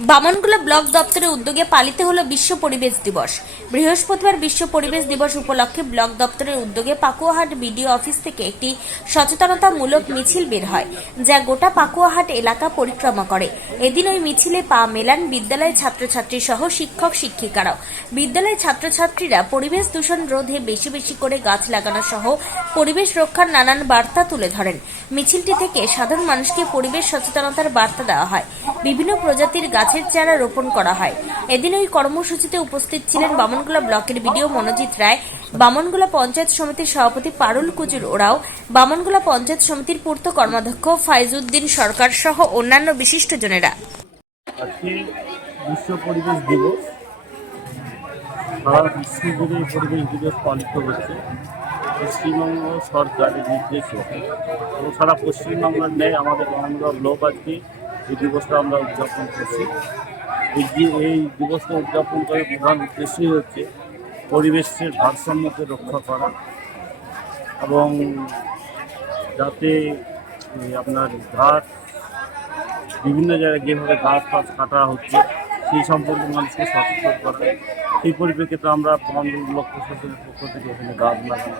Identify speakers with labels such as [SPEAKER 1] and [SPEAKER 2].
[SPEAKER 1] Bamangola block দপ্তরের উদ্যোগে পালিত হলো বিশ্ব পরিবেশ দিবস। বৃহস্পতিবার বিশ্ব পরিবেশ দিবস উপলক্ষে ব্লক দপ্তরের উদ্যোগে পাকুয়াহাট বিডিও অফিস থেকে একটি সচেতনতামূলক মিছিল বের হয়, যা গোটা পাকুয়াহাট এলাকা পরিক্রমা করে। এদিন ওই মিছিলে পা মেলান বিদ্যালয়ের ছাত্রছাত্রী সহ শিক্ষক শিক্ষিকারাও। বিদ্যালয়ের ছাত্রছাত্রীরা পরিবেশ দূষণ রোধে বেশি বেশি করে গাছ লাগানো সহ পরিবেশ রক্ষার নানান বার্তা তুলে ধরেন। মিছিলটি থেকে সাধারণ মানুষকে পরিবেশ সচেতনতার বার্তা দেওয়া হয়। বিভিন্ন প্রজাতির গাছের চারা রোপণ করা হয়। এদিন ওই কর্মসূচিতে উপস্থিত ছিলেন বামনগোলা ব্লকের বিডিও মনোজিৎ রায়, বামনগোলা পঞ্চায়েত সমিতির সভাপতি পারুল কুজুর ওরাও, বামনগোলা পঞ্চায়েত সমিতির পূর্ত কর্মাধ্যক্ষ ফাইজউদ্দিন সরকার সহ অন্যান্য বিশিষ্টজনেরা
[SPEAKER 2] বিশ্ব পরিবেশ দিবস। সারা বিশ্ব জুড়ে এই পরিবেশ দিবস পালিত হচ্ছে। পশ্চিমবঙ্গ সরকারের নির্দেশে এবং সারা পশ্চিমবাংলার ন্যায় আমাদের বাংলা ব্লক আজকে এই দিবসটা আমরা উদযাপন করছি। এই এই দিবসটা উদযাপন করার প্রধান উদ্দেশ্যই হচ্ছে পরিবেশের ভারসাম্যকে রক্ষা করা এবং যাতে আপনার ঘাট, বিভিন্ন জায়গায় যেভাবে গাছ ফাছ কাটা হচ্ছে, সেই সম্পর্কে মানুষকে সচেতন করা। সেই পরিপ্রেক্ষিতে আমরা বন ব্লক প্রশাসনের পক্ষ থেকে এখানে গাছ লাগানো।